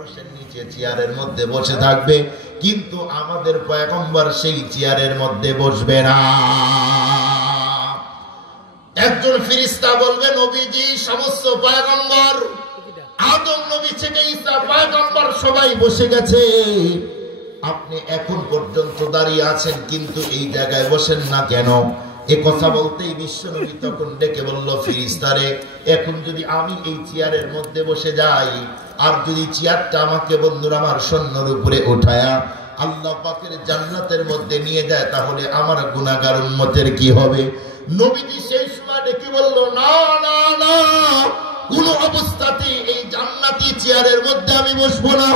আরশের নিচে চেয়ারের মধ্যে বসে থাকবে, কিন্তু আমাদের পয়গম্বর সেই চেয়ারের মধ্যে বসবে না। একজন ফেরেশতা বলবে, নবীজি সমস্ত পয়গম্বর আদম নবী থেকে ঈসা পয়গম্বর সবাই বসে গেছে, আপনি এখন পর্যন্ত দাঁড়িয়ে আছেন কিন্তু এই জায়গায় বসেন না কেন? এ কথা বলতেই বিশ্বনবী তখন ডেকে বলল, ফেরেশতারে, এখন যদি আমি এই চেয়ারের মধ্যে বসে যাই আর যদি চেয়ারটা আমাকে বন্ধুরা আমার সৈন্যর উপরে উঠায়া আল্লাহ পাকের জান্নাতের মধ্যে নিয়ে যায়, তাহলে আমার গুনাহগার উম্মতের কি হবে? নবীজি সেই সময় ডেকে বলল, না না না, কোন অবস্থাতেই এই জান্নাতি চেয়ারের মধ্যে আমি বসবো না।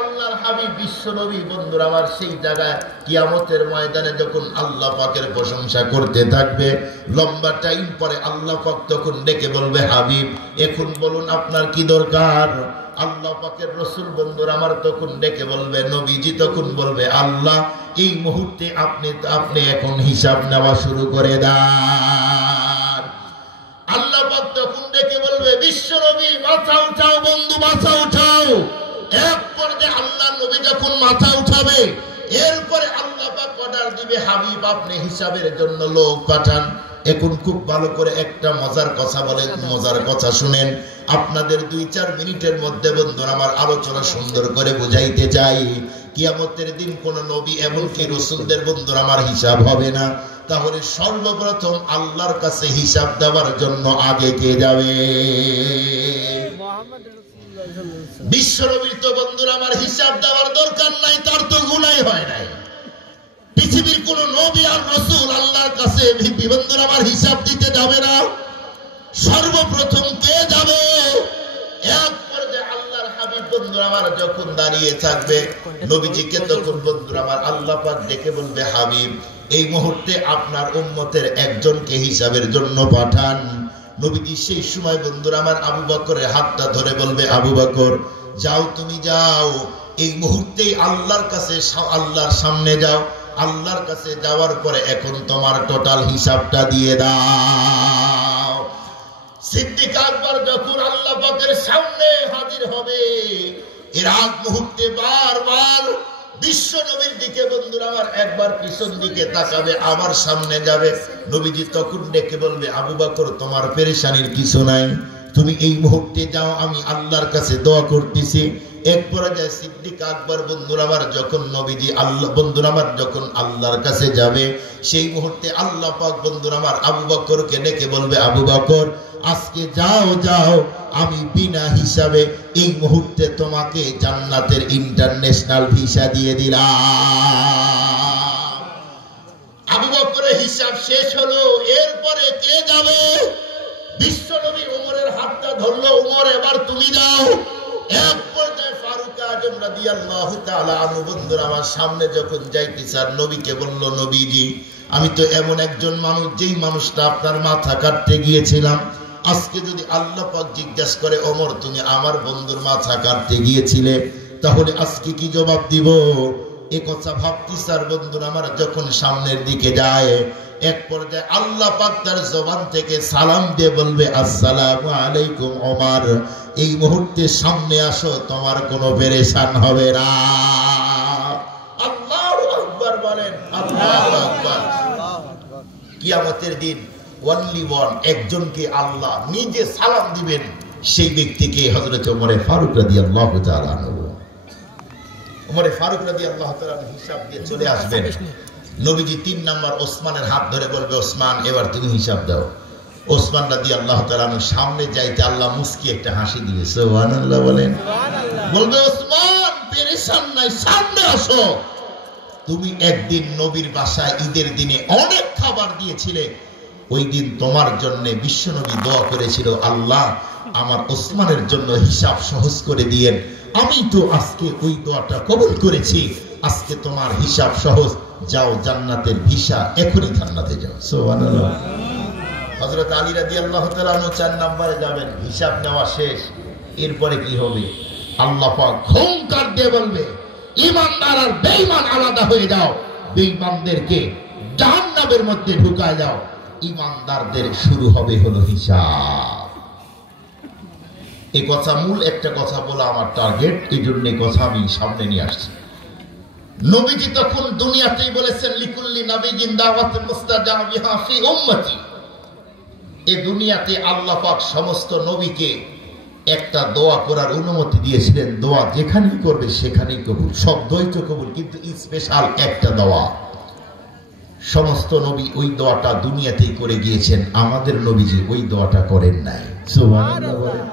আল্লাহর হাবিব বিশ্বনবী বন্ধুরা আমার সেই জায়গায় কিয়ামতের ময়দানে যখন আল্লাহ পাকের প্রশংসা করতে থাকবে, লম্বা টাইম পরে আল্লাহ পাক তখন ডেকে বলবে, হাবিব এখন বলুন আপনার কি দরকার? আল্লাহ পাকের রাসূল বন্ধুরা আমার তখন ডেকে বলবে, নবীজি তখন বলবে, আল্লাহ এই মুহূর্তে আপনি এখন হিসাব নেওয়া শুরু করে দেন। আল্লাহ পাক তখন ডেকে বলবে, বিশ্বনবী মাথা উঠাও, বন্ধু মাথা উঠাও। এক পর্যায়ে আল্লাহ নবী যখন মাথা উঠাবে, এরপরে আল্লাহ পাক অর্ডার দিবে, হাবিব আপনি হিসাবের জন্য লোক পাঠান। এখন খুব ভালো করে একটা মজার কথা বলেন, মজার কথা শুনেন। আপনাদের 2-4 মিনিটের মধ্যে বন্ধুরা আমার আলোচনা সুন্দর করে বুঝাইতে চাই। কিয়ামতের দিন কোন নবী এমনকি রাসূলদের বন্ধুরা আমার হিসাব হবে না। তাহলে সর্বপ্রথম আল্লাহর কাছে হিসাব দেওয়ার জন্য আগে কে যাবে? বিশ্বনবীর তো বন্ধুরা আমার হিসাব দেওয়ার দরকার নাই, তার তো গুনাহই হয় নাই। পৃথিবীর কোন নবী আর রাসূল আল্লাহর কাছে বন্ধুরা আমার হিসাব দিতে যাবে না। সর্বপ্রথম কে যাবে? এক পর্যায়ে আল্লাহর হাবিব বন্ধুরা আমার যখন দাঁড়িয়ে থাকবে, নবীজিকে তখন বন্ধুরা আমার আল্লাহ পাক ডেকে বলবে, হাবিব এই মুহূর্তে আপনার উম্মতের একজনকে হিসাবের জন্য পাঠান। নবীজি সেই সময় বন্ধুরা আমার আবু বকরের হাতটা ধরে বলবে, আবু বকর যাও, তুমি যাও, এই মুহূর্তেই আল্লাহর কাছে আল্লাহর সামনে যাও। আল্লাহর কাছে যাওয়ার পরে এখন তোমার টোটাল হিসাবটা দিয়ে দাও। সিদ্দিক আকবর যখন আল্লাহ পাকের সামনে হাজির হবে, এর আগ মুহূর্তে বারবার বিশ্ব নবীর দিকে বন্ধুরা আমার একবার পিছন দিকে তাকাবে, আবার সামনে যাবে। নবীজি তখন ডেকে বলবে, আবু বকর তোমার পেরেশানির কিছু নাই, তুমি এই মুহূর্তে যাও, আমি আল্লাহর কাছে দোয়া করতেছি। এক পর্যায়ে সিদ্দিক আকবর বন্ধুরা আমার যখন নবীজি আল্লাহ বন্ধুরা আমার যখন আল্লাহর কাছে যাবে, সেই মুহূর্তে আল্লাহ পাক বন্ধুরা আমার আবু বকরকে ডেকে বলবে, আবু বকর আজকে যাও যাও, আমি বিনা হিসাবে এই মুহূর্তে তোমাকে জান্নাতের ইন্টারন্যাশনাল ভিসা দিয়ে দিলাম। আবু বকরের হিসাব শেষ হলো, এরপরে কে যাবে? বিশ্বনবী ওমরের হাতটা ধরলো, ওমর এবার তুমি যাও। এক পর্যায়ে ফারুক আজম রাদিয়াল্লাহু তাআলা আনহু বন্ধুরা আমার সামনে যখন যাইতেছে, আর নবীকে বলল, নবীজি আমি তো এমন একজন মানুষ যেই মানুষটা আপনার মাথা কাটতে গিয়েছিলাম। আজকে যদি আল্লাহ পাক জিজ্ঞাসা করে, ওমর তুমি আমার বন্ধুর মাথা কাটতে গিয়েছিলে, তাহলে আজকে কি জবাব দিব? এ কথা ভাবতেছি আর বন্ধুরা আমার যখন সামনের দিকে যায়, এক পর্যায়ে আল্লাহ পাক তার জবান থেকে সালাম দিয়ে বলবে, আসসালামু আলাইকুম ওমর, এই মুহূর্তে সামনে আসো, তোমার কোনো পেরেশান হবে না। আল্লাহু আকবার বলেন, আল্লাহু আকবার। কিয়ামতের দিন ওয়ানলি ওয়ান, একজনকে আল্লাহ নিজে সালাম দিবেন, সেই ব্যক্তিকে হযরত ওমর ফারুক রাদিয়াল্লাহু তাআলা আনহু। ওমর ফারুক রাদিয়াল্লাহু তাআলা হিসাব দিয়ে চলে আসবেন। নবীজি 3 নাম্বার ওসমানের হাত ধরে বলবে, ওসমান এবার তুমি হিসাব দাও। ওসমান রাদিয়াল্লাহু তাআলা সামনে যাইতে আল্লাহ মুস্কি একটা হাসি দিবে, সুবহানাল্লাহ বলেন। বলবে, ওসমান পেরেশান নাই, সামনে আসো। তুমি একদিন নবীর বাসায় ঈদের দিনে অনেক খাবার দিয়েছিলে, ওই দিন তোমার জন্য বিশ্বনবী দোয়া করেছিল, আল্লাহ আমার ওসমানের জন্য হিসাব সহজ করে দিয়েন। আমি তো আজকে ওই দোয়াটা কবুল করেছি, আজকে তোমার হিসাব সহজ, যাও জান্নাতের ভিসা, এখনই জান্নাতে যাও। সুবহানাল্লাহ। হযরত আলী রাদিয়াল্লাহু তাআলা 4 নম্বরে যাবেন, হিসাব নেওয়া শেষ। এরপরে কি হবে? আল্লাহ পাক হুঙ্কার দিয়ে বলবে, ঈমানদার আর বেঈমান আলাদা হয়ে যাও, বেঈমানদেরকে জাহান্নামের মধ্যে ঢুকায় দাও, ঈমানদারদের শুরু হবে হলো হিসাব। এই কথা মূল একটা কথা বলা আমার টার্গেট, এই জন্য কথা আমি সামনে নিয়ে আসছি। নবীজি তখন দুনিয়াতেই বলেছেন লিকুল্লি নাবিয়্যিন দাওয়াতুন মুস্তাজাবিহা ফি উম্মতি। এই দুনিয়াতে আল্লাহ পাক সমস্ত নবীকে একটা দোয়া করার অনুমতি দিয়েছিলেন, দোয়া যেখানেই করবে সেখানেই কবুল, সব দোয়াই তো কবুল, কিন্তু স্পেশাল একটা দোয়া সমস্ত নবী ওই দোয়াটা দুনিয়াতেই করে গিয়েছেন, আমাদের নবীজি ওই দোয়াটা করেন নাই। সুবহানাল্লাহ বলেন।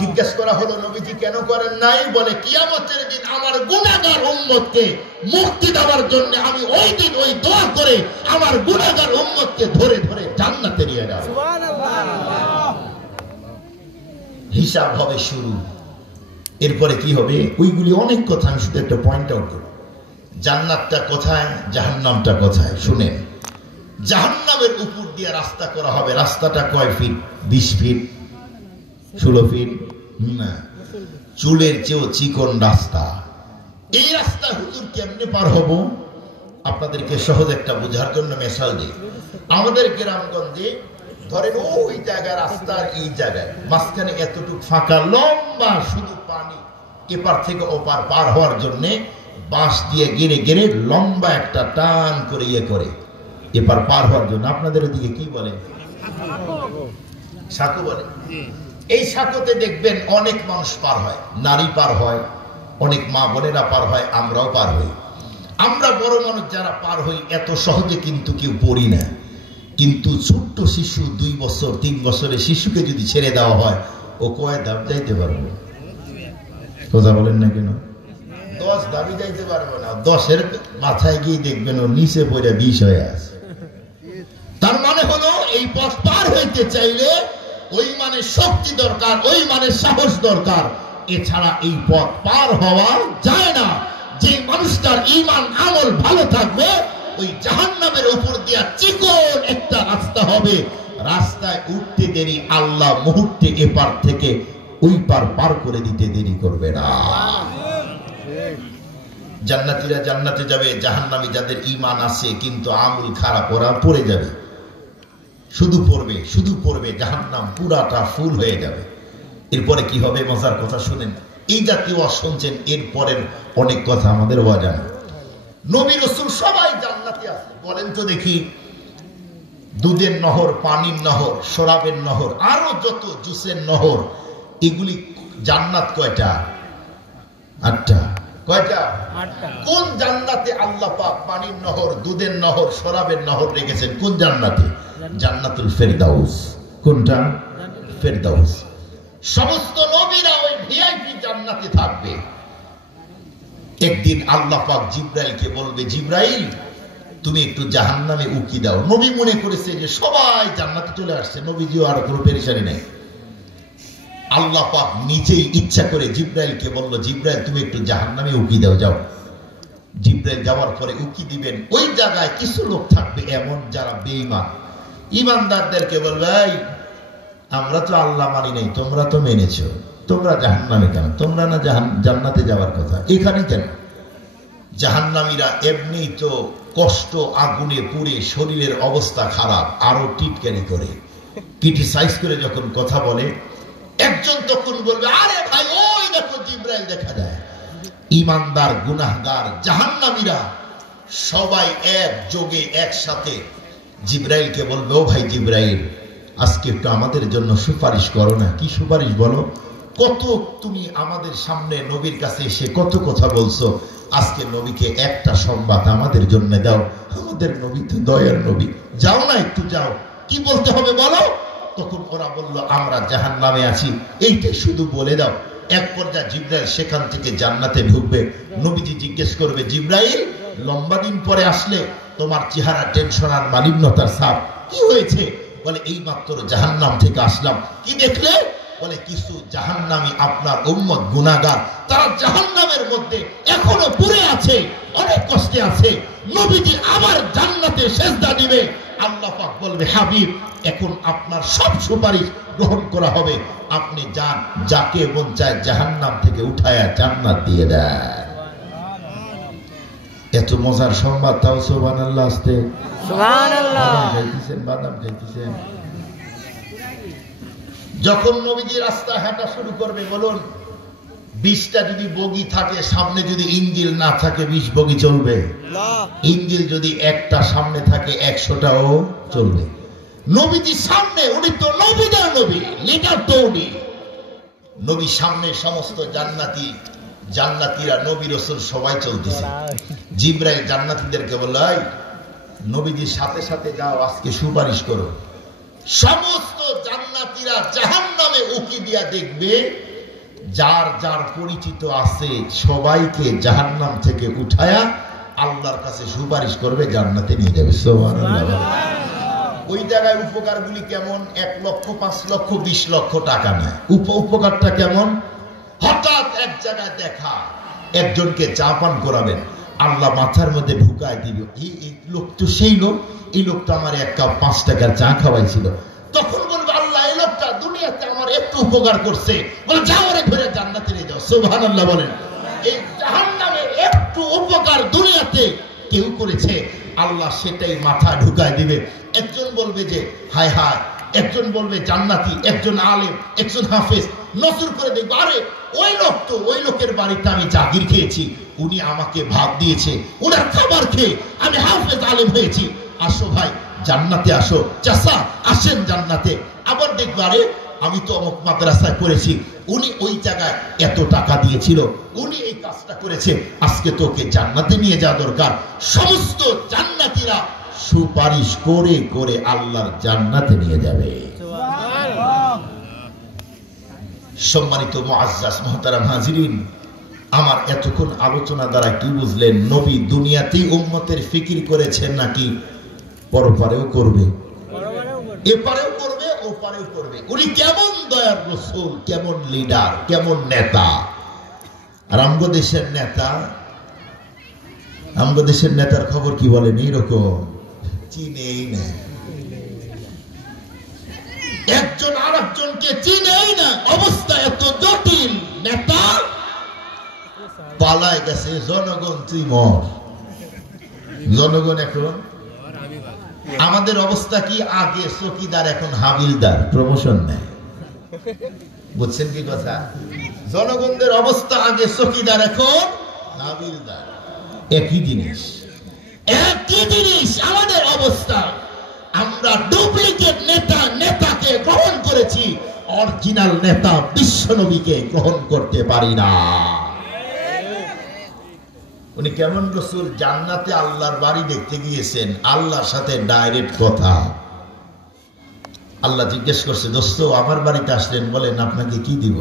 জিজ্ঞেস করা হলো নবীজি কেন করেন নাই? বলে কিয়ামতের দিন আমার গুনাহগার উম্মতকে মুক্তি দেওয়ার জন্য আমি ওই দিন ওই দোয়া করে আমার গুনাহগার উম্মতকে ধরে ধরে জান্নাতে নিয়ে যাব। সুবহানাল্লাহ। হিসাব হবে শুরু, এরপরে কি হবে ওইগুলি অনেক কথা, আমি শুধু একটা পয়েন্ট আউট করব। জান্নাতটা কোথায়, জাহান্নামটা কোথায় শুনেন। জাহান্নামের উপর দিয়ে রাস্তা করা হবে, রাস্তাটা কয় ফিট? 20 ফিট, 16 ফিট না, চুলের চেয়েও চিকন রাস্তা। এই রাস্তা হুজুর কেমনে পার হব? আপনাদেরকে সহজ একটা বোঝার জন্য মেশাল দিই। আমাদের গ্রামগঞ্জে ধরেন ওই জায়গায় রাস্তার এই জায়গায় মাঝখানে এতটুকু ফাঁকা, লম্বা শুধু পানি, এপার থেকে ওপার পার হওয়ার জন্য বাঁশ দিয়ে গেড়ে গেড়ে লম্বা একটা টান করে ইয়ে করে এপার পার হওয়ার জন্য। আপনাদের ওদিকে কি বলে? সাঁকো বলে। এই সাঁকোতে দেখবেন অনেক মানুষ পার হয়, নারী পার হয়, অনেক মা বোনেরা পার হয়, আমরাও পার হই। আমরা বড় মানুষ যারা পার হই এত সহজে কিন্তু কেউ পড়ি না, কিন্তু ছোট্ট শিশু 2 বছর 3 বছরের শিশুকে যদি ছেড়ে দেওয়া হয় ও কয় ধাপ যাইতে পারবো? কথা বলেন না কেন? 10 ধাপই যাইতে পারবো না, 10-এর মাথায় গিয়ে দেখবেন ও নিচে পড়ে 20 হয়ে আছে। তার মানে হলো এই পথ পার হইতে চাইলে ওই মানে শক্তি দরকার, ওই মানে সাহস দরকার, এছাড়া এই পথ পার হওয়া যায় না। যে মানুষটার ঈমান আমল ভালো থাকবে ওই জাহান্নামের উপর দিয়া চিকন একটা রাস্তা হবে, রাস্তায় উঠতে দেরি আল্লাহ মুহূর্তে এপার থেকে ওই পার পার করে দিতে দেরি করবে না। জান্নাতীরা জান্নাতে যাবে, জাহান্নামী যাদের ঈমান আছে কিন্তু আমল খারাপ ওরা পড়ে যাবে, শুধু পড়বে শুধু পড়বে, জাহান্নাম পুরাটা ফুল হয়ে যাবে। এরপরে কি হবে মজার কথা শুনেন। এই জাতীয় শুনছেন, এরপরের অনেক কথা আমাদের অজানা। নবী রাসূল সবাই জান্নাতে আছে। বলেন তো দেখি, দুধের নহর, পানির নহর, শরাবের নহর, আরো যত জুসের নহর, এগুলি জান্নাত কয়টা? 8টা। কয়টা? 8টা। কোন জান্নাতে আল্লাহ পাক পানির নহর, দুধের নহর, শরাবের নহর রেখেছেন? কোন জান্নাতে? জান্নাতুল ফেরদাউস। কোনটা? ফেরদাউস। সমস্ত নবীরা ওই ভিআইপি জান্নাতে থাকবে। একদিন আল্লাহ পাক জিবরাইলকে বলবে, জিবরাইল তুমি একটু জাহান্নামে উকি দাও। নবী মনে করেছে যে সবাই জান্নাতে চলে আসছে, নবীজিও আর কোনো পেরেশানি নেই। আল্লাহ পাক নিজেই ইচ্ছা করে জিবরাইলকে বলল, জিবরাইল তুমি একটু জাহান্নামে উকি দাও, যাও। জিবরাইল যাওয়ার পরে উকি দিবেন, ওই জায়গায় কিছু লোক থাকবে এমন যারা বেঈমান। ঈমানদারদেরকে বলবে, এই আমরা তো আল্লাহ মানি নাই, তোমরা তো মেনেছো, তোমরা জাহান্নামে কেন? তোমরা না জান্নাতে যাওয়ার কথা, এখানে কেন? জাহান্নামীরা এমনি তো কষ্ট, আগুনে পুড়ে শরীরের অবস্থা খারাপ, আরো টিটকারি করে, ক্রিটিসাইজ করে যখন কথা বলে, একজন তখন বলবে, আরে ভাই ওই দেখো জিবরাইল দেখা যায়। ঈমানদার গুনাহগার জাহান্নামীরা সবাই একযোগে একসাথে জিবরাইলকে বলবে, ও ভাই জিবরাইল আজকে একটু আমাদের জন্য সুপারিশ করো না। কি সুপারিশ বলো? কত তুমি আমাদের সামনে নবীর কাছে এসে কত কথা বলছো, আজকে নবীকে একটা সংবাদ আমাদের জন্য দাও। আমাদের নবী তো দয়ার নবী, যাও না একটু যাও। কি বলতে হবে বলো? তখন ওরা বলল, আমরা জাহান্নামে আছি, এইটাই শুধু বলে দাও। এক পর্যায়ে জিবরাইল সেখান থেকে জান্নাতে ঢুকবে। নবীজি জিজ্ঞেস করবে, জিবরাইল লম্বা দিন পরে আসলে তোমার চেহারা টেনশন আর মালিন্যতার ছাপ, কি হয়েছে? বলে এই মাত্র জাহান্নাম থেকে আসলাম। কি দেখলে? বলে কিছু জাহান্নামী আপনার উম্মত গুনাহগার, তারা জাহান্নামের মধ্যে এখনো পুড়ে আছে, অনেক কষ্টে আছে। নবীজি আবার জান্নাতে সেজদা দিবে। আল্লাহ পাক বলবে, হাবিব এখন আপনার সব সুপারিশ গ্রহণ করা হবে, আপনি যান, যাকে মন চায় জাহান্নাম থেকে উঠায়া জান্নাত দিয়ে দেয়। এত মজার সংবাদ, তাও সুবহানাল্লাহ আসতে সুবহানাল্লাহ। বাদাম খাইতেছেন, বাদাম খাইতেছেন। যখন নবীজি রাস্তায় হাঁটা শুরু করবে, বলুন 20টা যদি বগি থাকে, সামনে যদি ইঞ্জিল না থাকে 20 বগি চলবে না। ইঞ্জিল যদি একটা সামনে থাকে 100টাও চলবে। নবীজি সামনে, উনি তো নবীদের নবী, লিডার তো উনি। নবী সামনে, সমস্ত জান্নাতীরা নবী রাসূল সবাই চলতেছে। জিবরাইল জান্নাতীদেরকে বলল, এই নবীজির সাথে সাথে যাও, আজকে সুপারিশ করো। সমস্ত জান্নাতীরা জাহান্নামে উকি দিয়া দেখবে, যার যার পরিচিত আছে সবাইকে জাহান্নাম থেকে উঠায়া আল্লাহর কাছে সুপারিশ করবে, জান্নাতে নিয়ে যাবে। সুবহানাল্লাহ। ওই জায়গায় উপকারগুলি কেমন? 1 লক্ষ, 5 লক্ষ, 20 লক্ষ টাকা নেয়। উপকারটা কেমন? হঠাৎ এক জায়গায় দেখা, একজনকে চা পান করাবেন, আল্লাহ মাথার মধ্যে ঢুকায় দিল, এই লোক তো সেই লোক, এই লোকটা আমার 1 কাপ 5 টাকার চা খাওয়াইছিল। তখন বলবে, আল্লাহ এই লোকটা দুনিয়াতে আমার একটু উপকার করছে, বলে যাও ওরে ঘুরে জান্নাতে নিয়ে যাও। সুবহানাল্লাহ বলেন। এই জাহান্নামে একটু উপকার দুনিয়াতে কেউ করেছে, আল্লাহ সেটাই মাথা ঢুকায় দিবে। একজন বলবে যে হায় হায়, একজন বলবে জান্নাতি, একজন আলেম, একজন হাফেজ, নজর করে দেখবে, আরে ওই লোক তো, ওই লোকের বাড়িতে আমি জাগির খেয়েছি, উনি আমাকে ভাত দিয়েছে, ওনার খাবার খেয়ে আমি হাফেজ আলেম হয়েছি, আসো ভাই জান্নাতে আসো, চাচা আসেন জান্নাতে। আবার দেখবে, আরে আমি তো অমুক মাদ্রাসায় পড়েছি, উনি ওই জায়গায় এত টাকা দিয়েছিল, উনি এই কাজটা করেছে, আজকে তোকে জান্নাতে নিয়ে যাওয়া দরকার। সমস্ত জান্নাতীরা সুপারিশ করে করে আল্লাহর জান্নাতে নিয়ে যাবে। সম্মানিত মুআজ্জাজ মুহতারাম হাজিরিন, আমার এতক্ষণ আলোচনা দ্বারা কি বুঝলেন? নবী দুনিয়াতেই উম্মতের ফিকির করেছেন নাকি পরপারেও করবে? এপারেও করবে, ওপারেও করবে। উনি কেমন দয়ার রাসূল, কেমন লিডার, কেমন নেতা। আর আমগো দেশের নেতা, আমগো দেশের নেতার খবর কি বলেন? এইরকম চিনেই না, একজন আরেকজনকে চিনেই না, অবস্থা এত জটিল। নেতা পালায় গেছে, জনগণ তুই মর। জনগণ এখন আমাদের অবস্থা কি? আগে চকিদার, এখন হাবিলদার, প্রমোশন নেয়। বুঝছেন কি কথা? জনগণদের অবস্থা আগে চকিদার, এখন হাবিলদার। একই জিনিস, একই জিনিস আমাদের অবস্থা। আমরা ডুপ্লিকেট নেতাকে গ্রহণ করেছি, অরিজিনাল নেতা বিশ্বনবীকে গ্রহণ করতে পারি না। উনি কেমন রাসূল? জান্নাতে আল্লাহর বাড়ি দেখতে গিয়েছেন, আল্লাহর সাথে ডাইরেক্ট কথা। আল্লাহ জিজ্ঞেস করছে, দোস্ত আমার বাড়িতে আসলেন, বলেন আপনাকে কি দিব?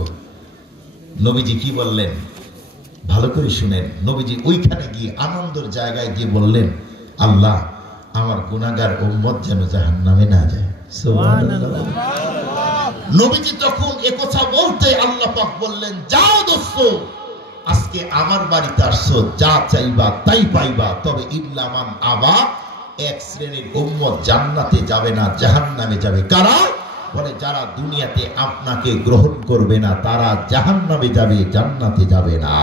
নবীজি কি বললেন? ভালো করে শুনেন। নবীজি ওইখানে গিয়ে আনন্দের জায়গায় গিয়ে বললেন, আল্লাহ আমার গুনাহগার উম্মত যেন জাহান্নামে না যায়। সুবহানাল্লাহ। নবীজি তখন একথা বলতে আল্লাহ পাক বললেন, যাও দোস্ত, আজকে আমার বাড়িতে আসছো, যা চাইবা তাই পাইবা, তবে ইল্লামান আবা, এক শ্রেণীর উম্মত জান্নাতে যাবে না, জাহান্নামে যাবে। কারা? বলে যারা দুনিয়াতে আপনাকে গ্রহণ করবে না, তারা জাহান্নামে যাবে, জান্নাতে যাবে না।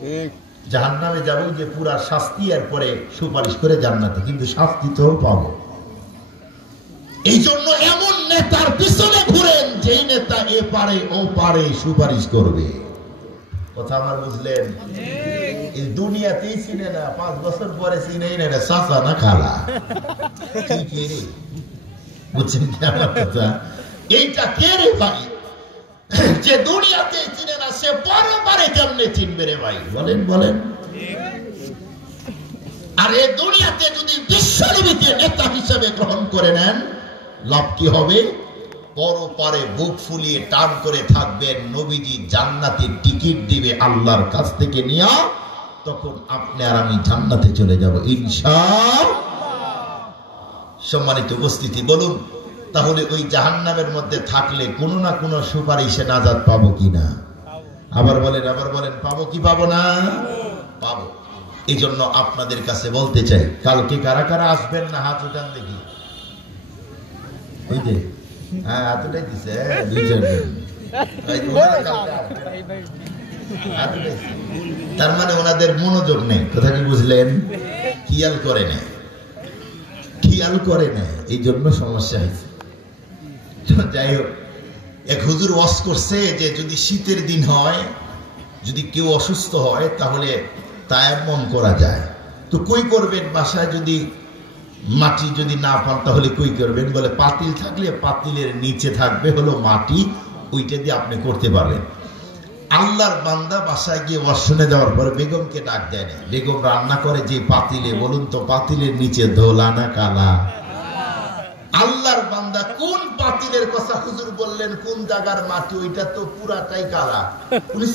ঠিক, জাহান্নামে যাবে যে পুরা শাস্তি, এর পরে সুপারিশ করে জান্নাতে, কিন্তু শাস্তি তো পাবো। এই জন্য এমন নেতার পিছনে ঘুরেন, যেই নেতা এ পারে ও পারে সুপারিশ করবে। কথা আমার বুঝলেন? এই দুনিয়াতেই চিনে না, 5 বছর পরে চিনেই না, চাচা না খালা। কি কে রে? বুঝছেন কি আমার কথা? এইটা কে রে ভাই? যে দুনিয়াতে চিনে না, সে পরপারে কেমনে চিনবে রে ভাই? বলেন বলেন। আর এই দুনিয়াতে যদি বিশ্বনবীকে নেতা হিসেবে গ্রহণ করে নেন, লাভ কি হবে? পরপারে বুক ফুলিয়ে টান করে থাকবেন, নবীজি জান্নাতের টিকিট দিবে আল্লাহর কাছ থেকে নিয়া, তখন আপনি আর আমি জান্নাতে চলে যাব ইনশাআল্লাহ। সম্মানিত উপস্থিতি, বলুন তাহলে ওই জাহান্নামের মধ্যে থাকলে কোনো না কোনো সুপারিশে নাজাত পাবো কিনা? আবার বলেন, আবার বলেন, পাবো কি পাবো না? পাবো। এই জন্য আপনাদের কাছে বলতে চাই, কালকে কারা কারা আসবেন না হাত উঠান দেখি। ওই যে হ্যাঁ, হাতটাই দিছে, তার মানে ওনাদের মনোযোগ নেই। কথা কি বুঝলেন? খেয়াল করে নেয়, খেয়াল করে নেয়, এই জন্য সমস্যা হয়েছে। যাই হোক, এক হুজুর ওয়াজ করছে যে যদি শীতের দিন হয়, যদি কেউ অসুস্থ হয় তাহলে তায়াম্মুম করা যায়। তো কই করবেন? বাসায় যদি মাটি যদি না পান তাহলে কই করবেন? বলে পাতিল থাকলে পাতিলের নিচে থাকবে হলো মাটি, ওইটা দিয়ে আপনি করতে পারবেন। আল্লাহর বান্দা বাসায় গিয়ে ওয়াজ শুনে যাওয়ার পরে বেগমকে ডাক দেয় না। বেগম রান্না করে যে পাতিলে, বলুন তো পাতিলের নিচে ধোলা না কালা? আল্লাহর বান্দা কোন পাতিলের কথা হুজুর বললেন, কোন জায়গার মাটি, ওইটা তো পুরাটাই কালা। উনি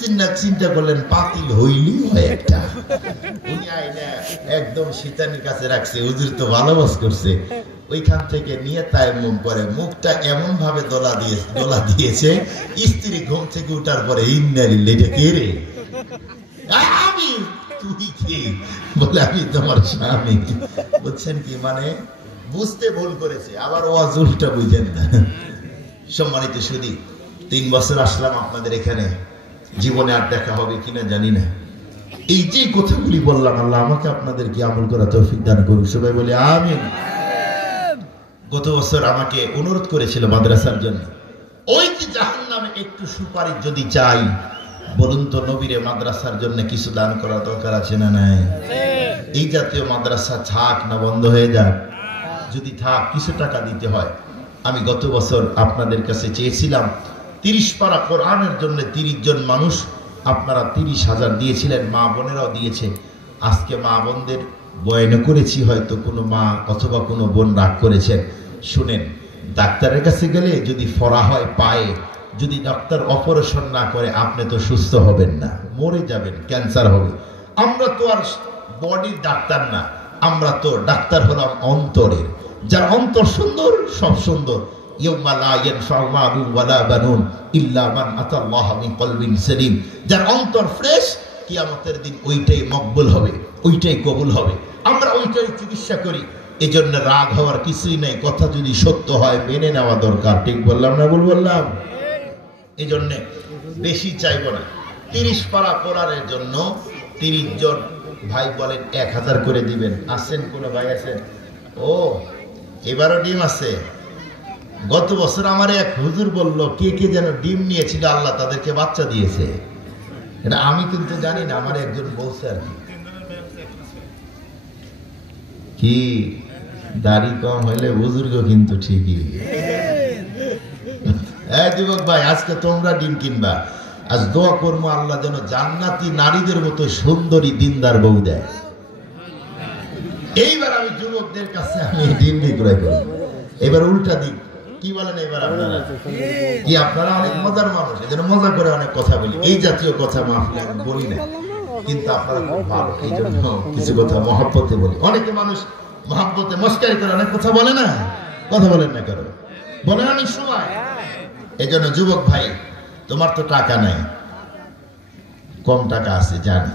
চিন্তা করলেন পাতিল হইলি হয় একটা। উনি আইনা একদম শীতানির কাছে রাখছে। হুজুর তো ভালো ওয়াজ করছে। ওইখান থেকে নিয়ে তায়াম্মুম করে মুখটা এমন ভাবে দোলা দিয়েছে, স্ত্রী ঘুম থেকে উঠার পরে ইন্নালিল্লাহ, এটা কে রে? আমি। তুই কি? বলে আমি তোমার স্বামী। বুঝছেন কি মানে? বুঝতে ভুল করেছে, আবার ওয়াজ উল্টা বুঝেন না। সম্মানিত সুধী, 3 বছর আসলাম আপনাদের এখানে, জীবনে আর দেখা হবে কিনা জানি না। এই যে কথাগুলি বললাম, আল্লাহ আমাকে আপনাদেরকে আমল করা তৌফিক দান করুক। সবাই বলে আমিন। গত বছর আমাকে অনুরোধ করেছিল মাদ্রাসার জন্য, ওই যে জাহান্নামে একটু সুপারিশ যদি চাই, বলুন তো নবীরে মাদ্রাসার জন্য কিছু দান করা দরকার আছে না নাই? এই জাতীয় মাদ্রাসা থাক না বন্ধ হয়ে যাক? যদি থাক কিছু টাকা দিতে হয়। আমি গত বছর আপনাদের কাছে চেয়েছিলাম 30 পারা কোরআনের জন্য 30 জন মানুষ, আপনারা 30,000 দিয়েছিলেন, মা বোনেরাও দিয়েছে। আজকে মা বোনদের বয়ান করেছি, হয়তো কোনো মা অথবা কোনো বোন রাগ করেছেন। শুনেন, ডাক্তারের কাছে গেলে যদি ফরা হয় পায়ে, যদি ডাক্তার অপারেশন না করে আপনি তো সুস্থ হবেন না, মরে যাবেন, ক্যান্সার হবে। আমরা তো আর বডির ডাক্তার না, আমরা তো ডাক্তার হলাম অন্তরের। যার অন্তর সুন্দর, সব সুন্দর। যার অন্তর ফ্রেশ, কিয়ামতের দিন ওইটাই মকবুল হবে, ওইটাই কবুল হবে। আমরা ওইটাই চিকিৎসা করি। এজন্য রাগ হওয়ার কিছুই নেই। কথা যদি সত্য হয় মেনে নেওয়া দরকার। ঠিক বললাম না ভুল বললাম? এই জন্য বেশি চাইব না। 30 পারা কোরআনের জন্য 30 জন ভাই বলেন 1000 করে দিবেন। আছেন কোন ভাই আছেন? ও, এবারও ডিম আছে। গত বছর আমার এক হুজুর বলল কে কে যেন ডিম নিয়েছিল, আল্লাহ তাদেরকে বাচ্চা দিয়েছে। এটা আমি কিন্তু জানি না, আমার একজন বলছে আর কি। দাড়ি কম হইলে বুজুর্গ কিন্তু ঠিকই। যুবক ভাই, আজকে তোমরা ডিম কিনবা। আজ দোয়া করবো আল্লাহ যেন জান্নাতি নারীদের মতো সুন্দরী দিনদার বউ দেয়। এইবার আমি যুবকদের কাছে আমি ডিম বিক্রয় করব। এবার উল্টা দিক কি বলেন? এবার আপনারা কি? আপনারা অনেক মজার মানুষ, এজন্য মজা করে অনেক কথা বলি। এই জাতীয় কথা মাহফিলে আমি বলি না, কিন্তু আপনারা খুব ভালো, এই জন্য কিছু কথা মহব্বতে বলি। অনেকে মানুষ মহব্বতে মস্কারি করে অনেক কথা বলে না। কথা বলেন না কেন? বলেন অনেক সময়। এই জন্য যুবক ভাই, তোমার তো টাকা নাই, কম টাকা আছে জানি।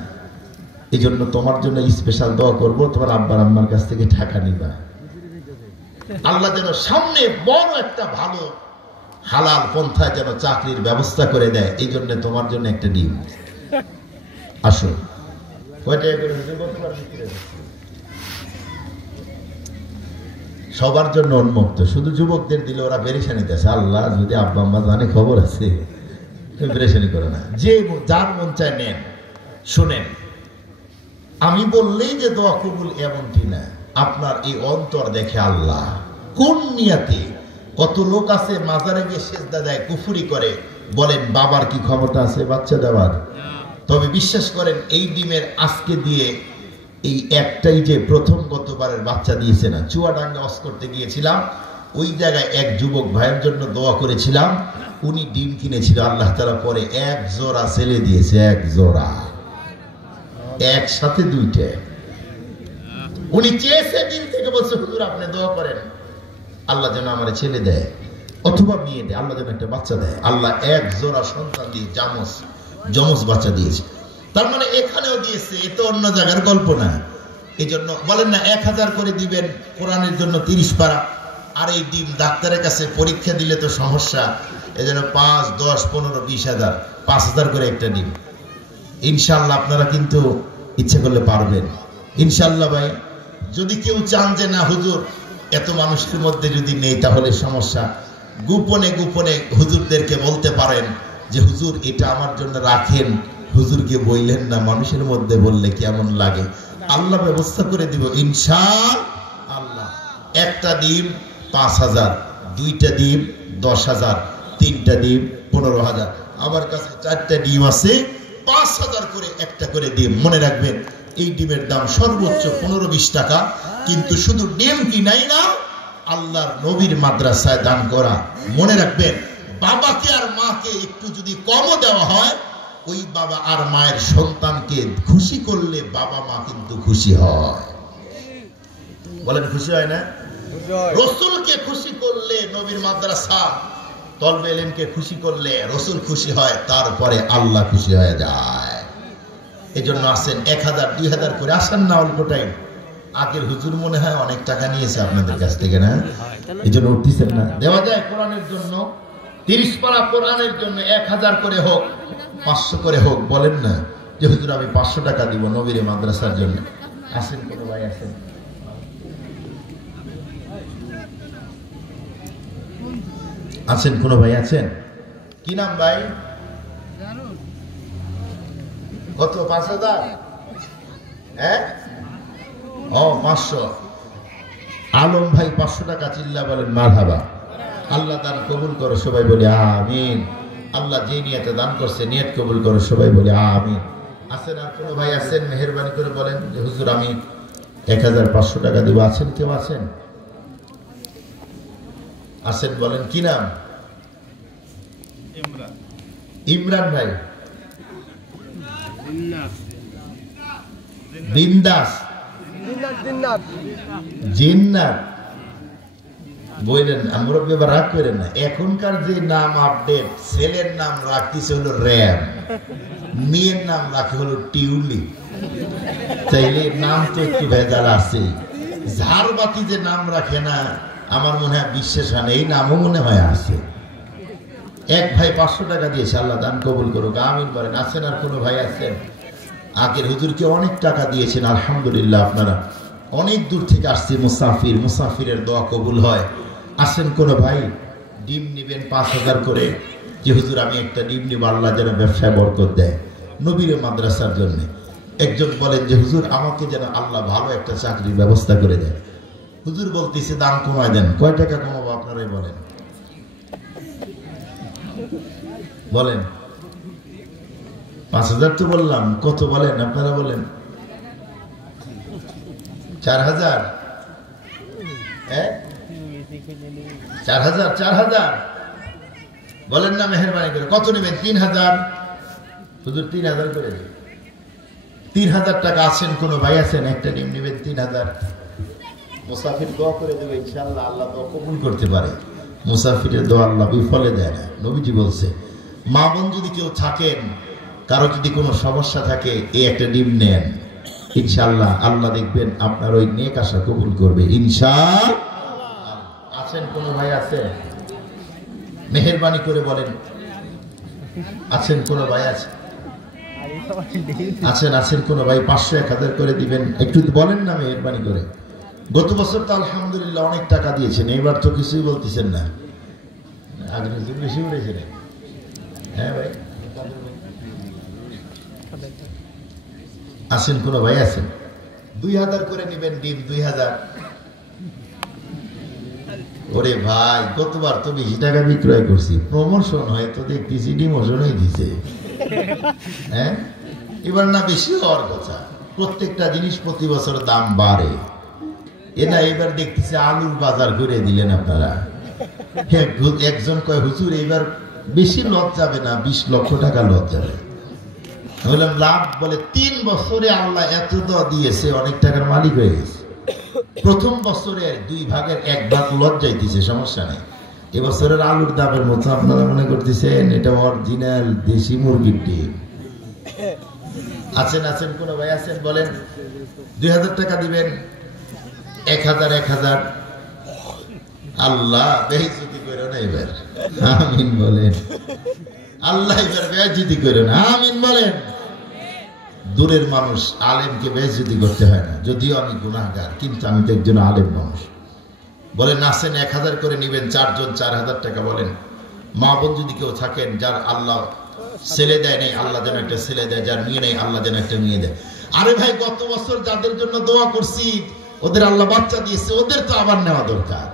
এই জন্য তোমার জন্য স্পেশাল দোয়া করবো, তোমার আব্বার আম্মার কাছ থেকে টাকা নিবা। আল্লাহ যেন সামনে বড় একটা ভালো হালাল পন্থায় যেন চাকরির ব্যবস্থা করে দেয়। এই জন্য তোমার জন্য একটা ডিম। আসো, সবার জন্য উন্মুক্ত, শুধু যুবকদের দিলে ওরা পেরেশানি দিতেছে। আল্লাহ যদি আব্বা আম্মা জানে খবর আছে, পেরেশানি করে না। যে যার মন চায় নেন। শুনেন, আমি বললেই যে দোয়া কবুল এমনটি না। আপনার এই অন্তর দেখে আল্লাহ। কোন নিয়াতে? কত লোক আছে মাজারে গিয়ে সেজদা দেয়, কুফরি করে, বলেন বাবার কি ক্ষমতা আছে বাচ্চা দেওয়ার? তবে বিশ্বাস করেন, এই ডিমের আজকে দিয়ে এই একটাই যে প্রথম গতবারের বাচ্চা দিয়েছে না, চুয়াডাঙ্গা ওয়াজ করতে গিয়েছিলাম, ওই জায়গায় এক যুবক ভাইয়ের জন্য দোয়া করেছিলাম। উনি ডিম কিনেছিল, আল্লাহ তাআলা পরে 1 জোড়া ছেলে দিয়েছে। 1 জোড়া, একসাথে 2টে। উনি চেয়েছে দিন থেকে, বলছে হুজুর আপনি দোয়া করেন আল্লাহ যেন আমার ছেলে দেয় অথবা মেয়ে দেয়, আল্লাহ যেন একটা বাচ্চা দেয়। আল্লাহ 1 জোড়া সন্তান দিয়ে জমজ বাচ্চা দিয়েছে। তার মানে এখানেও দিয়েছে, এ তো অন্য জায়গার গল্প না। এই জন্য বলেন না 1000 করে দিবেন কোরআনের জন্য 30 পারা। আর এই ডিম ডাক্তারের কাছে পরীক্ষা দিলে তো সমস্যা। এই জন্য 5, 10, 15, 20,000, 5000 করে একটা ডিম। ইনশাল্লাহ আপনারা কিন্তু ইচ্ছে করলে পারবেন ইনশাল্লাহ। ভাই, যদি কেউ চান যে না হুজুর এত মানুষের মধ্যে যদি নেই তাহলে সমস্যা, গোপনে গোপনে হুজুরদেরকে বলতে পারেন যে হুজুর এটা আমার জন্য রাখেন, হুজুরকে বললেন না, মানুষের মধ্যে বললে কেমন লাগে। আল্লাহ ব্যবস্থা করে দিব ইনশাআল্লাহ। একটা ডিম 5,000, দুইটা ডিম 10,000, তিনটা ডিম 15,000। আমার কাছে 4টা ডিম আছে, 5,000 করে একটা করে ডিম। মনে রাখবেন এই ডিমের দাম সর্বোচ্চ 15-20 টাকা, কিন্তু শুধু ডিম কি নাই না, আল্লাহর নবীর মাদ্রাসায় দান করা। মনে রাখবেন বাবাকে আর মাকে একটু যদি কমও দেওয়া হয়, ওই বাবা আর মায়ের সন্তানকে খুশি করলে বাবা মা কিন্তু খুশি হয়। বলেন খুশি হয় না? রসুলকে খুশি করলে নবীর মাদ্রাসা, তলবে ইলমকে খুশি করলে রসুল খুশি হয়, তারপরে আল্লাহ খুশি হয়ে যায়। এজন্য আসেন 1,000 2,000 করে আসেন না, অল্প টাইম। আগের হুজুর মনে হয় অনেক টাকা নিয়েছে আপনাদের কাছ থেকে, না? এই জন্য উঠতেছেন না। দেওয়া যায় কোরআনের জন্য, 30 পারা কোরআনের জন্য 1,000 করে হোক, 500 করে হোক। বলেন না যে হুজুর আমি 500 টাকা দিব নবীর মাদ্রাসার জন্য। আসেন কোন ভাই, আসেন। আছেন কোন ভাই, আছেন? কি নাম ভাই? কত? 5,000? হ্যাঁ, ও 500। আলম ভাই 500 টাকা, চিল্লা বলেন মারহাবা। আল্লাহ দান কবুল করো, সবাই বলি আমিন। আল্লাহ যে নিয়তে দান করছে নিয়ত কবুল করো, সবাই বলি আমিন। আছেন আর কোন ভাই আছেন? মেহেরবানি করে বলেন যে হুজুর আমি 1,500 টাকা দিব। আছেন কেউ? আছেন? আছেন, বলেন কি নাম? ইমরান ভাই। বিন্দাস, জিন্নাত বললেন। আমরা এবার রাগ করেন না, এখনকার যে নাম আপডেট, ছেলের নাম রাখতেছে হলো র্যাম, মেয়ের নাম রাখে হলো টিউলি। তাইলে নাম তো একটু ভেজাল আছে। ঝাড়বাতি যে নাম রাখে না, আমার মনে হয় বিশ্বাস হয় না, এই নামও মনে হয় আছে। এক ভাই 500 টাকা দিয়েছে, আল্লাহ দান কবুল করুক, আমিন বলেন। আছেন আর কোনো ভাই আছেন? আগের হুজুরকে অনেক টাকা দিয়েছেন, আলহামদুলিল্লাহ। আপনারা অনেক দূর থেকে আসছে, মুসাফির, মুসাফিরের দোয়া কবুল হয়। আসেন কোন ভাই, ডিম নিবেন 5,000 করে, যে হুজুর আমি একটা ডিম নিব, আল্লাহ যেন ব্যবসায় বরকত দেয় নবীর মাদ্রাসার জন্য। একজন বলেন যে হুজুর আমাকে যেন আল্লাহ ভালো একটা চাকরির ব্যবস্থা করে দেয়। হুজুর বলতেছে দাম কমায় দেন। কয় টাকা কমাবো আপনারাই বলেন, বলেন। 5,000 তো বললাম, কত বলেন আপনারা, বলেন। 4,000? 4,000? 4,000 বলেন না মেহেরবানি করে। কত নেবেন? 3,000? হুজুর 3,000 করে দিন। 3,000 টাকা। আছেন কোন ভাই আছেন? একটা ডিম নেবেন 3,000। মুসাফির দোয়া করে দেবে ইনশাআল্লাহ, আল্লাহ দোয়া কবুল করতে পারে। মুসাফিরের দোয়া আল্লাহ বিফলে দেয় না। নবীজি বলছে, মা বোন যদি কেউ থাকেন, কারো যদি কোনো সমস্যা থাকে, এই একটা ডিম নেন, ইনশাআল্লাহ আল্লাহ দেখবেন আপনার ওই নেক আশা কবুল করবে ইনশাআল্লাহ। আছেন কোন ভাই? আছে? মেহেরবানি করে বলেন। আছেন কোন ভাই? আছে? আছেন? আছেন কোন ভাই? 500 1,000 করে দিবেন, একটু বলেন না মেহেরবানি করে। গত বছর তো আলহামদুলিল্লাহ অনেক টাকা দিয়েছেন, এবার তো কিছুই বলতেছেন না। আগে বেশি উঠেছেন। হ্যাঁ ভাই, আসেন কোন ভাই? আছেন? 2,000 করে নিবেন ডিম, 2,000। ওরে ভাই, গতবার তো বেশি টাকা বিক্রয় করছি, প্রমোশন হয়তো দেখতেছি ডিমোশনই দিছে। হ্যাঁ, এবার না বেশি হওয়ার কথা। প্রত্যেকটা জিনিস প্রতি বছর দাম বাড়ে। এটা এবার দেখতেছি আলুর বাজার করে দিলেন আপনারা। একজন কয় হুজুর এবার বেশি লস যাবে না, 20 লক্ষ টাকা লস যাবে। বললাম লাভ? বলে 3 বছরে আল্লাহ এত দিয়েছে, অনেক টাকার মালিক হয়ে গেছে। প্রথম বছরে 2 ভাগের 1 ভাগ লস যাইতেছে, সমস্যা নেই। এবছরের আলুর দামের মতো আপনারা মনে করতেছেন এটা অরিজিনাল দেশি মুরগির ডিম। আছেন? আছেন কোন ভাই? আছেন? বলেন। 2,000 টাকা দিবেন। 1,000 1,000। আল্লাহ বেইজ্জতি করো না এবার, আমিন বলেন। আল্লাহ এবার বেইজ্জতি করো না, আমিন বলেন। দূরের মানুষ, আলেমকে বেইজ্জতি করতে হয় না, যদিও আমি গুনাহগার, কিন্তু আমি তো একজন আলেম মানুষ। বলেন আসেন 1000 করে নিবেন, 4 জন 4000 টাকা। বলেন মা বোন যদি কেউ থাকেন যার আল্লাহ ছেলে দেয় নাই, আল্লাহ যেন একটা ছেলে দেয়, যার মেয়ে নেই আল্লাহ যেন একটা মেয়ে দেয়। আরে ভাই গত বছর যাদের জন্য দোয়া করছি ওদের আল্লাহ বাচ্চা দিয়েছে, ওদের তো আবার নেওয়া দরকার।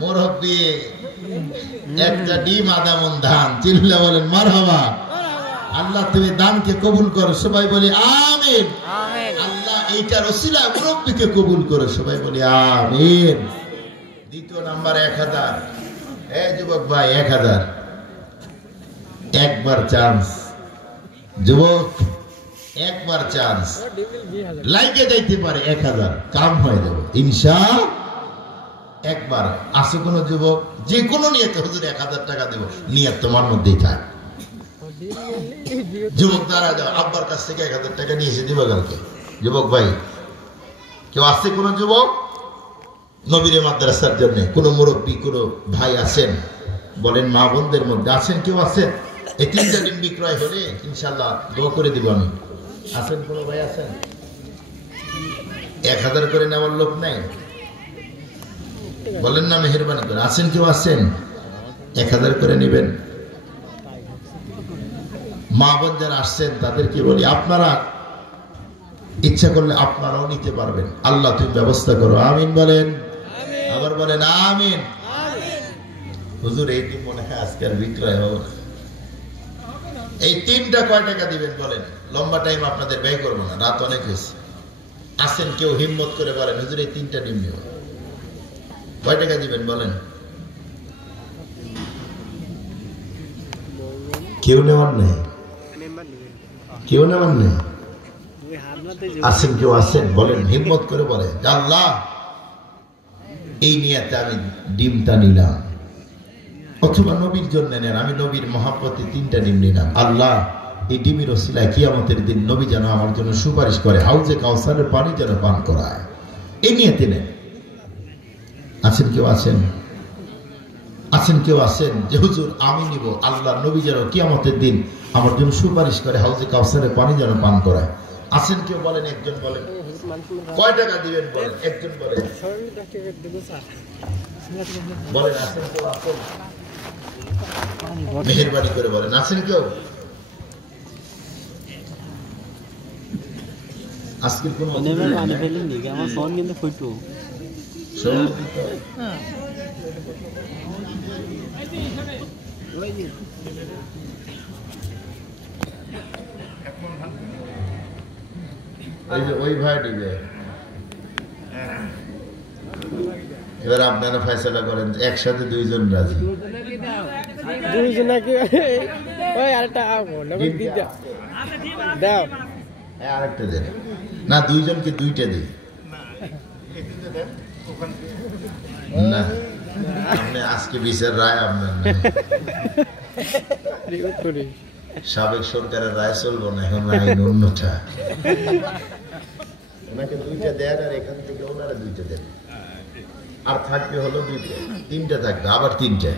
মুরব্বি একটা ডিম আধা মন ধান, চিল্লা বলেন মারহাবা। আল্লাহ তুমি দানকে কবুল করো, সবাই বলি আমিন। আল্লাহ এইটার ওসিলায় মুরব্বিকে কবুল করো, সবাই বলি আমিন। দ্বিতীয় নাম্বার 1000। এই যুবক ভাই 1000 একবার চান্স, যুবক একবার চান্স, লাইকে যাইতে পারে 1000 কাম হয়ে যাবে ইনশাআল্লাহ। একবার আসে কোন যুবক যে কোনো নিয়তে হুজুর 1000 টাকা দেব, নিয়ত তোমার মধ্যেই থাক। যুবক দ্বারা যাও, আব্বার কাছ থেকে 1000 টাকা নিয়ে এসে দিবা কালকে। যুবক ভাই কেউ আসছে কোন যুবক নবীর মাদ্রাসার জন্য, কোন মুরব্বী কোন ভাই আছেন? বলেন মা বোনদের মধ্যে আছেন কেউ? আছেন? এই 3টা ডিম বিক্রয় হলে ইনশাআল্লাহ দোয়া করে দিব আমি। আছেন কোন ভাই? আছেন? 1000 করে নেওয়ার লোক নাই? বলেন না মেহেরবানি করে। আছেন কেউ? আছেন? 1000 করে নেবেন। মা বোন যারা আসছেন তাদেরকে বলি আপনারা ইচ্ছা করলে আপনারাও নিতে পারবেন। আল্লাহ তুমি ব্যবস্থা করো, আমিন বলেন। আবার বলেন আমিন। হুজুর এই ডিম মনে হয় আজকে আর বিক্রয় হবে না। এই 3টা কয় টাকা দিবেন বলেন? লম্বা টাইম আপনাদের ব্যয় করবো না, রাত অনেক হয়েছে। আসেন কেউ হিম্মত করে বলেন হুজুর এই 3টা ডিম নিব, কয় টাকা দিবেন বলেন? কেউ নেওয়ার নেই, কেউ নেওয়ার নেই। আসেন কেউ? আসেন বলেন, হিম্মত করে বলেন আল্লাহ এই নিয়তে আমি ডিমটা নিলাম, অথবা নবীর জন্য নেন, আমি নবীর মহব্বতে 3টা ডিম নিলাম। আল্লাহ এই ডিমের ওসিলায় কিয়ামতের দিন নবী যেন আমার জন্য সুপারিশ করে, হাউজে কাউসারের পানি যেন পান করায়, এই নিয়তে নেন। আছেন কেউ? আছেন? আছেন কেউ? আছেন যে হুজুর আমি নিব, আল্লাহ নবী যেন কিয়ামতের দিন আমার জন্য সুপারিশ করে, হাউজে কাউসারের পানি যেন পান করায়। আছেন কেউ? বলেন একজন বলেন। কয় টাকা দিবেন বলেন? একজন বলেন। বলেন আছেন কেউ? আছেন? মেহেরবানি করে বলেন আছেন কেউ? আজকের কোন আমার ফোন কিন্তু ফুটবো ওই ভাই দিবে। এবার আপনারা ফয়সালা করেন, একসাথে 2 জন রাজি। 2 জন নাকি? ওই আরেকটা দাও, আরেকটা দেন না, 2 জনকে 2টা দিই না। আপনি আজকে বিচার রায় আপনার না, সাবেক সরকারের রায় চলবো না, এখন আইন অন্যটা। ওনাকে 2টা দেন আর এখান থেকে ওনারা 2টা দেন, আর থাকবে হলো 2টা, 3টা থাকবে, আবার 3টা।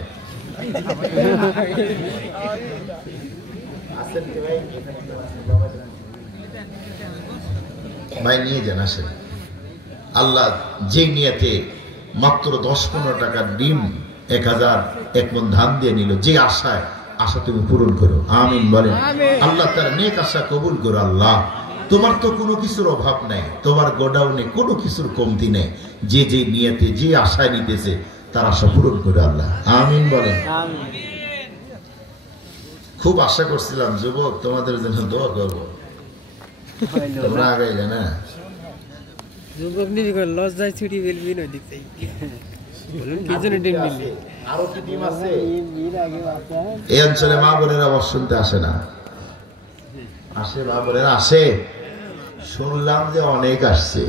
ভাই নিয়ে যান, আসেন। আল্লাহ যে নিয়তে মাত্র 10-15 টাকার ডিম 1000 এক মন ধান দিয়ে নিল, যে আশায়, আশা তুমি পূরণ করো, আমিন বলেন। আল্লাহ তার নেক আশা কবুল করো। আল্লাহ তোমার তো কোনো কিছুর অভাব নাই, তোমার গোডাউনে কোনো কিছুর কমতি নেই, যে যে নিয়তে যে আশায় নিতেছে তার আশা পূরণ করো আল্লাহ, আমিন বলেন। খুব আশা করছিলাম যুবক তোমাদের জন্য দোয়া করবো, তোমরা আগাইলে না। এই অঞ্চলে মা বোনেরা বসন্তে আসে না? আসে মা বোনেরা? আসে? শুনলাম যে অনেক আসছে,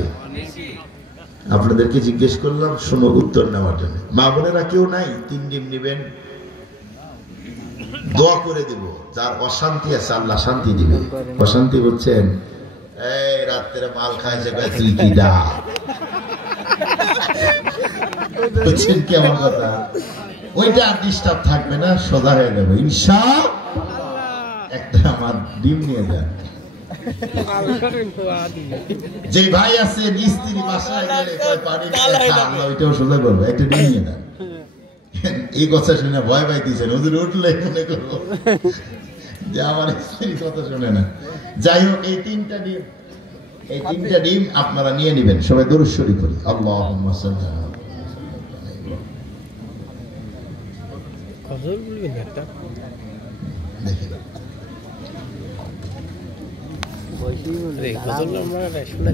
আপনাদেরকে জিজ্ঞেস করলাম শুনো উত্তর নেওয়ার জন্য। মা বোনেরা কেউ নাই? 3 ডিম নিবেন, দোয়া করে দিব। যার অশান্তি আছে আল্লাহ শান্তি দিবে। অশান্তি বুঝছেন? এই রাত্রে মাল খাইছে তুই কি দা, বুঝছেন কি আমার কথা? ওইটা আর ডিস্টার্ব থাকবে না, সোজা হয়ে যাবে ইনশাআল্লাহ। একটা আমার ডিম নিয়ে যান, যে ভাই আছে স্ত্রী বাসায় গেলে পানি আল্লাহ ওইটাও সোজা করবো, একটা ডিম নিয়ে নেন। এই কথা শুনে ভয় পাইতেছেন, হুজুর উঠলে মনে করবো যে আমার স্ত্রীর কথা শুনে না। যাই হোক, এই তিনটা ডিম আপনারা নিয়ে নেবেন। সবাই দরুদ শরীফ করি, আল্লাহুম্মা সাল্লি আলা গজল বলবেন একটা গজল আমরা শুনে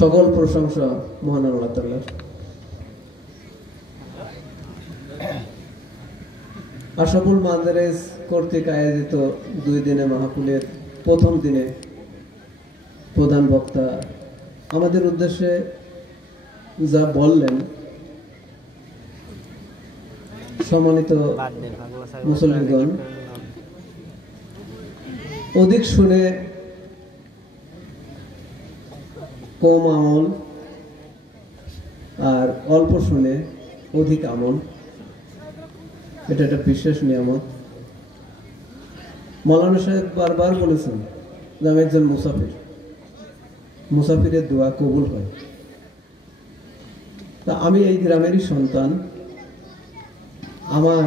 সকল প্রশংসা মহান আল্লাহ তাআলার। আশরাফুল মাদারিস কর্তৃক আয়োজিত 2 দিনের মাহফিলের প্রথম দিনে প্রধান বক্তা আমাদের উদ্দেশ্যে যা বললেন, সম্মানিত মুসল্লিগণ, অধিক শুনে কম আমল, আর অল্প শুনে অধিক আমল, এটা একটা বিশেষ নিয়ামত। মৌলানা সাহেব বারবার বলেছেন যে আমি একজন মুসাফিরের দোয়া কবুল হয়। তা আমি এই গ্রামেরই সন্তান। আমার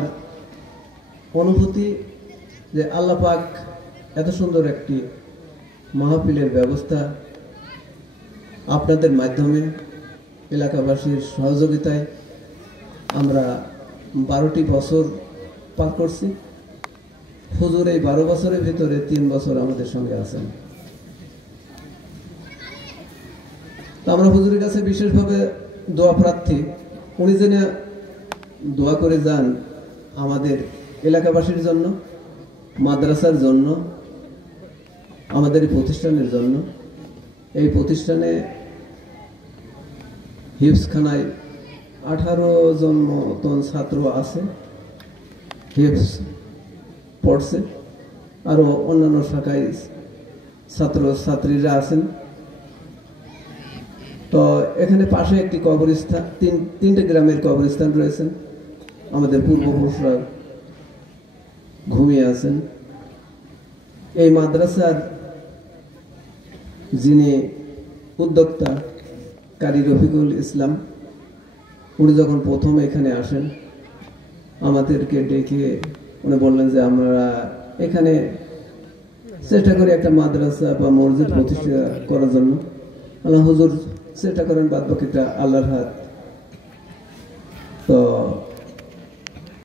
অনুভূতি যে আল্লাহ পাক এত সুন্দর একটি মাহফিলের ব্যবস্থা আপনাদের মাধ্যমে, এলাকাবাসীর সহযোগিতায় আমরা 12টি বছর পার করছি। হুজুর এই 12 বছরের ভিতরে 3 বছর আমাদের সঙ্গে আছেন। তো আমরা হুজুরের কাছে বিশেষভাবে দোয়া প্রার্থী, উনি যেন দোয়া করে যান আমাদের এলাকাবাসীর জন্য, মাদ্রাসার জন্য, আমাদের এই প্রতিষ্ঠানের জন্য। এই প্রতিষ্ঠানে হিফজখানায় 18 জন মতন ছাত্র আছে, হিফজ পড়ছে, আরো অন্যান্য শাখায় ছাত্র ছাত্রীরা আছেন। তো এখানে পাশে একটি কবরস্থান, তিনটে গ্রামের কবরস্থান রয়েছেন। আমাদের পূর্বপুরুষরা ঘুমিয়ে আছেন। এই মাদ্রাসার যিনি উদ্যোক্তা কারি রফিকুল ইসলাম, উনি যখন প্রথম এখানে আসেন আমাদেরকে ডেকে উনি বললেন যে আমরা এখানে চেষ্টা করি একটা মাদ্রাসা বা মসজিদ প্রতিষ্ঠা করার জন্য। আল্লাহ হুজুর চেষ্টা করেন, বাদ বাকিটা আল্লাহর হাত। তো